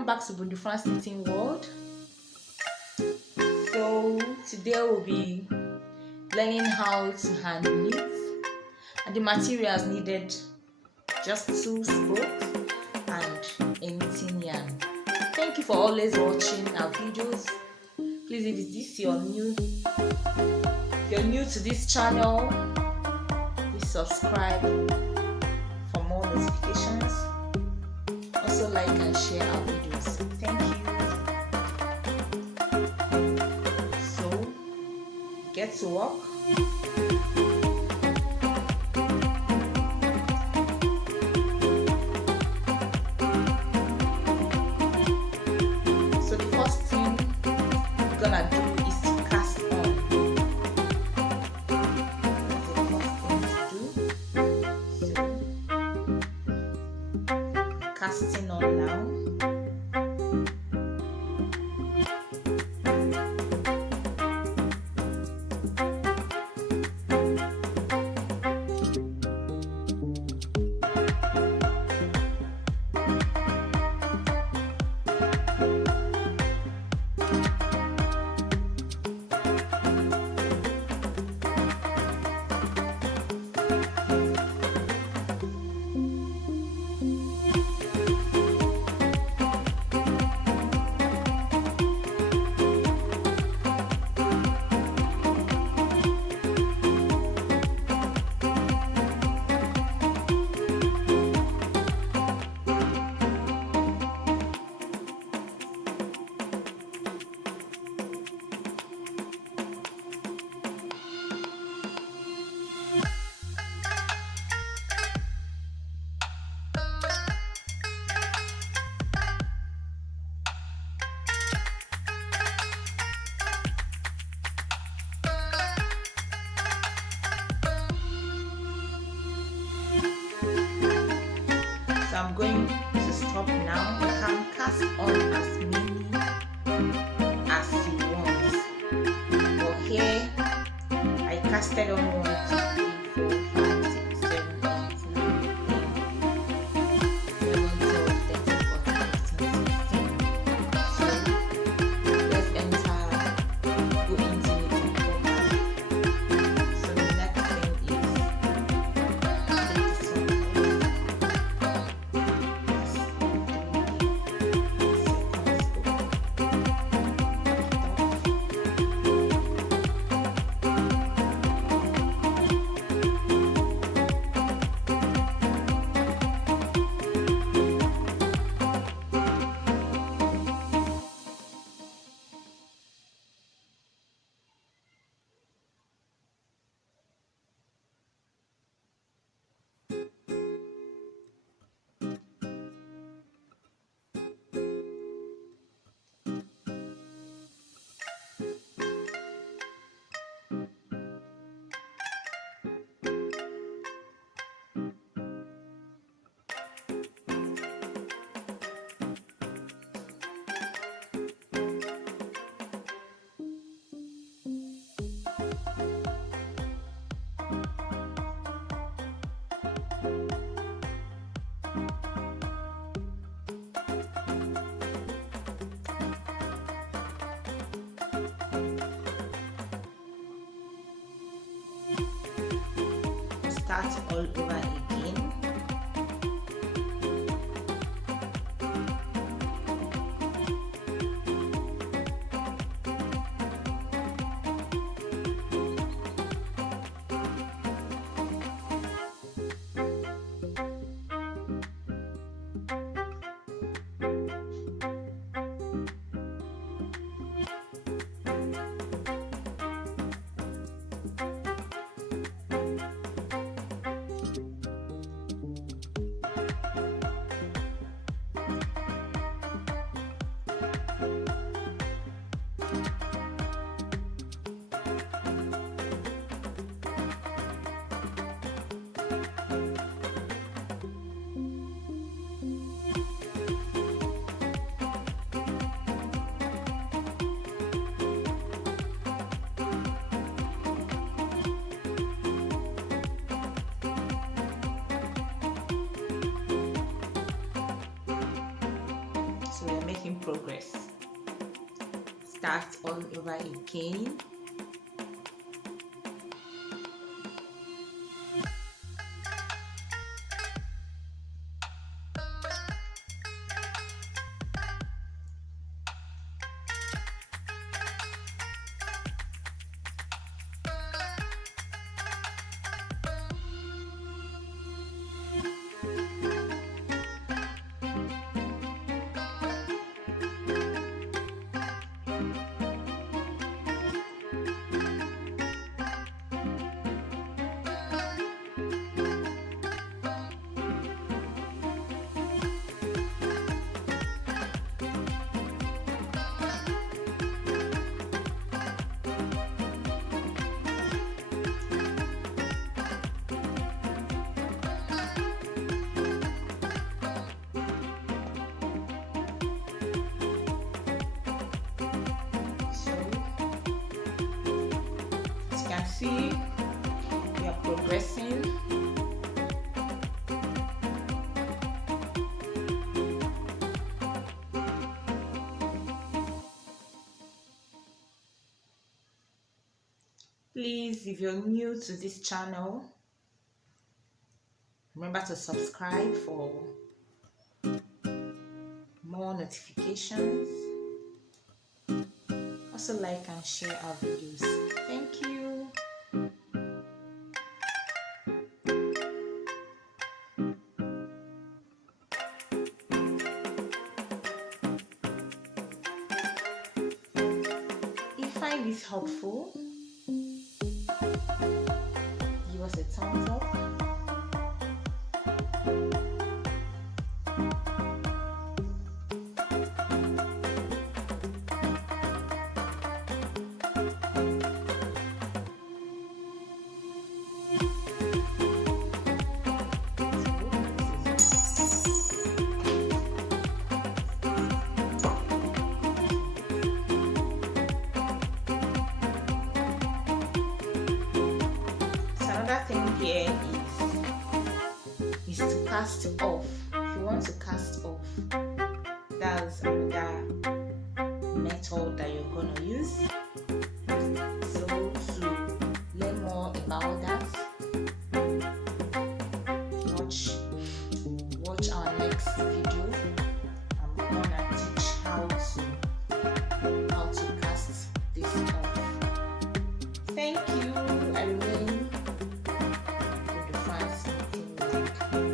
Welcome back to Budu France Knitting World. So today we'll be learning how to hand knit, and the materials needed: just 2 spokes and a knitting yarn. Thank you for always watching our videos. Please, if you're new to this channel, please subscribe for more notifications. Also like and share our videos. Thank you. So get to work. So the first thing we're gonna do is to cast on. That's the first thing to do. So casting on now. So I'm going to stop now. You can cast on as many as you want. But here I casted on 1, 2, 3, 4, 5, 6, 7, 8, 9, 10, 11, 12, 13, 14, 15, 16. So let's go into knitting program. So the next thing is take this one. Start all over again. progress. Start all over again. See, we are progressing. Please, if you're new to this channel, remember to subscribe for more notifications. Also like and share our videos. Thank you. If you find this helpful, give us a thumbs up. Here is to cast off. If you want to cast off, that's another method that you're gonna use. So to learn more about that, watch our next video. I'm gonna teach how to cast this off. Thank you. I remain Thank you.